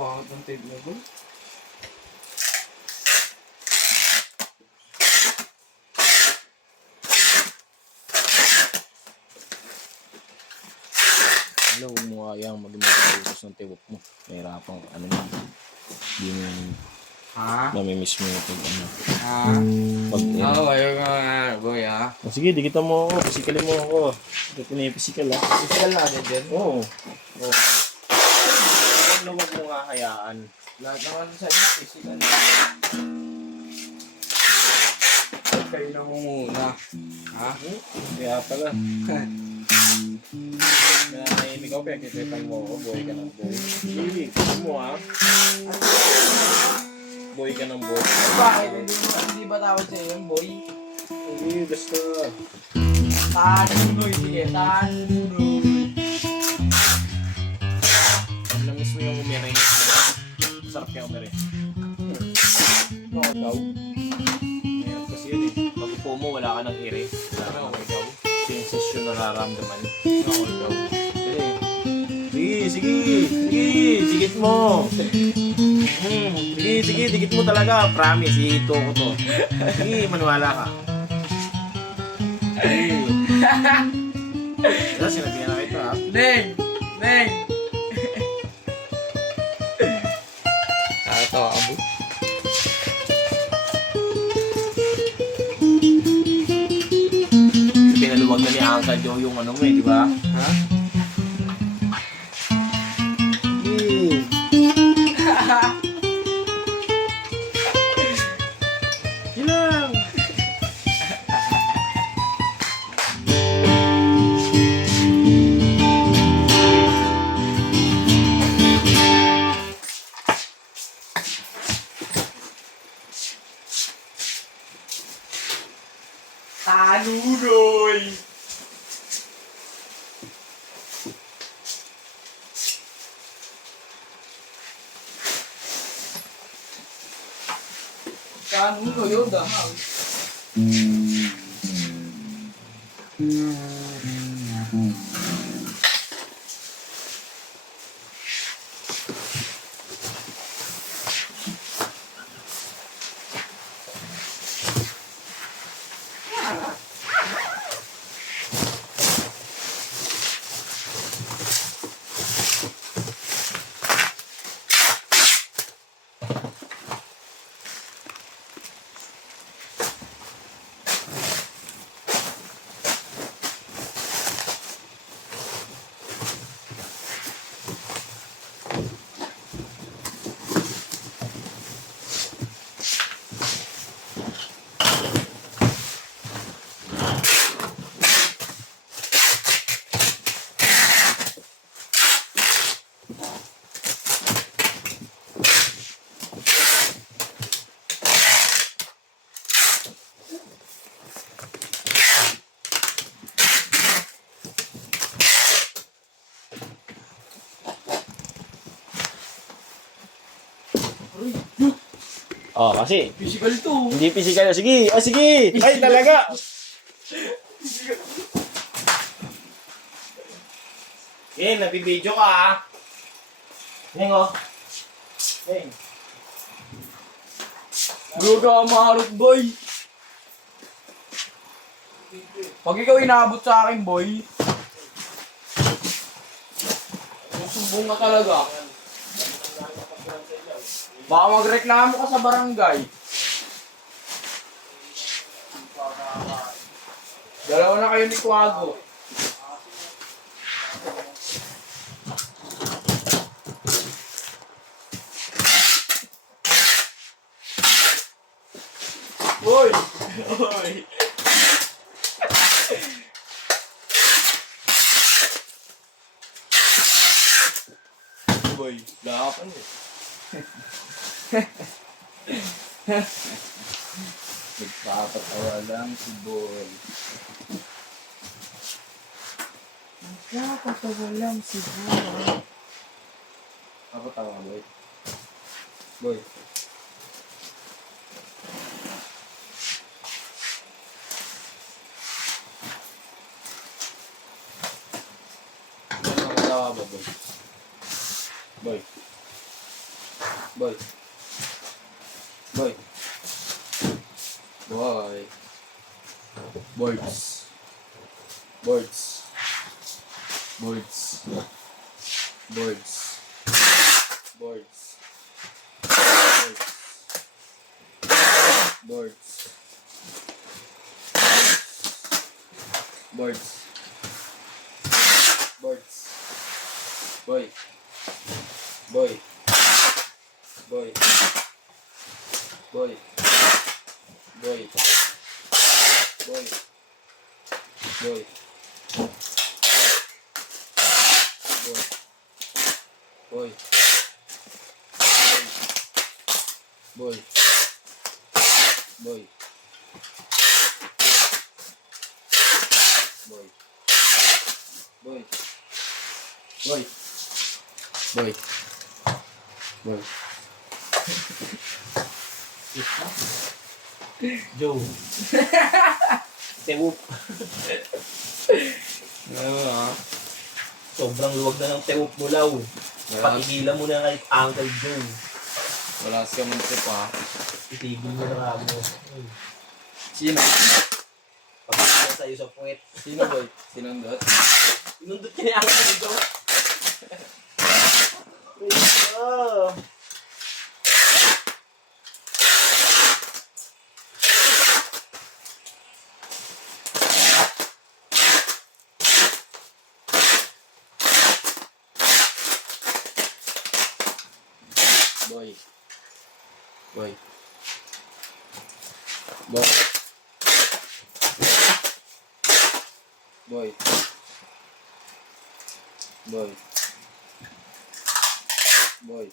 Pangit ng tape mo ba? Hello, huwag mo kayang mag-imaginos ng tiwok mo. Nahirapang ano yun. Hindi mo namimiss mo yung ano. Pag Oo, ayaw nga, boy, ha? Oh, sige, dikitan mo ako. Pisikalin mo ako. Ito pinipisikal, ha? Physical natin din. Oo. Huwag mo nga hayaan. Lahat naman sa inyo, physical na. Kayo nangunguna. Ha? Kaya pala. Nahimik ako, pinagkikripan mo ako. Boy ka ng boy. Sige, gusto mo, ha? Boy ka ng boy. Bakit? Hindi ba tawag sa iyo, boy? Hindi, basta. Tanunoy, sige, tanunoy. Namiss mo yung umere. Sarap yung umere. Ikaw? Mayroon kasi yun eh. Pag upo mo, wala ka ng ire. Wala ka ng ikaw. Sensasyon na nararamdaman. Ikaw. Sige. Dikit mo. Sige, dikit mo talaga. Promise, ito ko to. Sige, maniwala ka. Sige. Ito, sinabihan na kita, ha? Neng! Ito, abo. Pinaluwag na ni Uncle Joe yung ano mo eh, di ba? Ha? Ilang! Tanunoy! Tanunoy yun, dahil. Oh, kasi. Physical to. Hindi physical. Sige. Sige. Ay, talaga. Eh, nabibidyo ka, ha? Heng, oh. Heng. Bro ka maharot, boy. Pag ikaw inaabot sa akin, boy. Susumbong ka talaga. Baka magreklamo ka sa barangay. Dalawa na kayo ni Kuwago. Boy! Boy! Boy, lakan eh. Nagpapatawa lang si Boy. Nagpapatawa lang si Boy. Ako tawa, Boy. Boy. Ano ang tawa ba, Boy? Boy. Boy. Boy. Boy. Birds. Birds. Birds. Birds. Birds. Birds. Birds. Birds. Boy. Boy. Boy. Boy. Boy. Boy. Boy. Boy. Boy. Boy. Boy. Boy. Boy. Boy. Boy. Joe. Tewop. Sobrang luwag na ng tewop mo, Law. Pakigilan mo na kay Uncle Joe. Wala siya man trip ha. Itigil mo na mo. Sino? Pagkakita sa'yo sa puwet. Sino boy? Sinundot? Inundot ka ni Uncle Joe. Oh. Boy. Boy. Boy. Boy. Boy. Boy.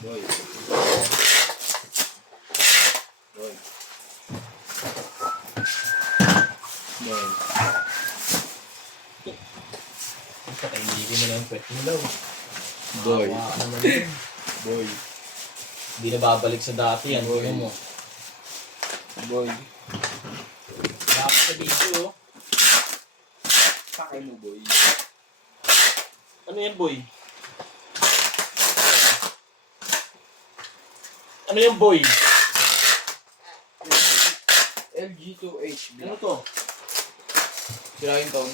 Boy. Boy. Boy. Pakainigin mo na yung puwet mo, Law. Boy. Awa ka naman yun. Boy. Hindi na babalik sa dati yan. Boy. Tingnan mo. Boy. Dapat sa video, oh. Pakay mo, boy. Ano yan, boy? Ano yan, boy? LG2HB. Ano to? Sirahin taon.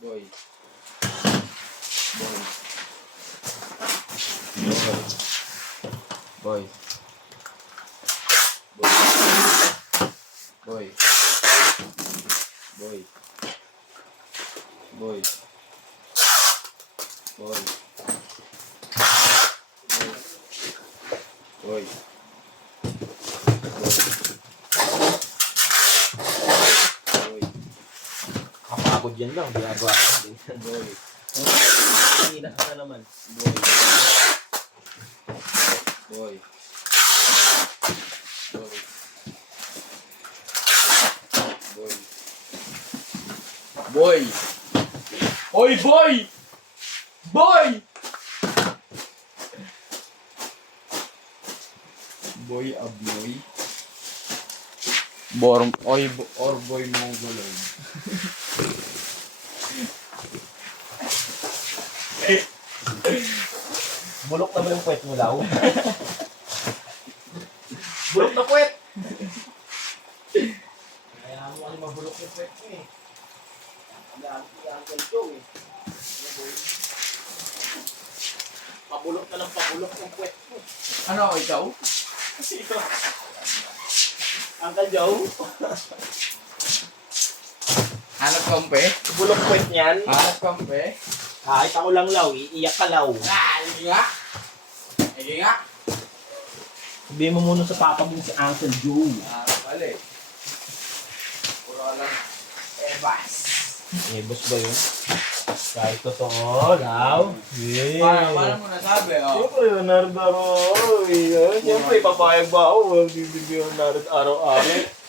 Boy. Boy. Boy. Boy. Boy. Boy. Boy. Boy. Boy. Boy. Kapagod yan lang. Ginagawa ko din. Boy. Kanina ka na naman. Boy. Boy. Boy. Boy. Boy. Hoy, boy! Boy! Boy abloy. Or boy mongoloid. Bulok na ba yung puwet mo, Law? Bulok na puwet! Kaya mo kasi mabulok yung puwet mo eh. Yan, si Uncle Joe eh. Ano, boy? Pabulok na lang pabulok yung puwet mo. Ano ako, ikaw? Sino? Uncle Joe? Hanap kampe? Bulok puwet niyan? Hanap kampe? Kahit ako lang, Law. Iiyak ka, Law. Hindi nga. Hindi nga. Sabihin mo muna sa papa mo si Uncle Joe. Pali. Puro ka lang. Ebas. Eh, boss ba yun? Kahit totoo, Law. Paano mo nasabi, oh? Siyempre, Leonardo Roy. Siyempre, papayag ba ako? Walang bibigyan ng Leonardo araw-araw.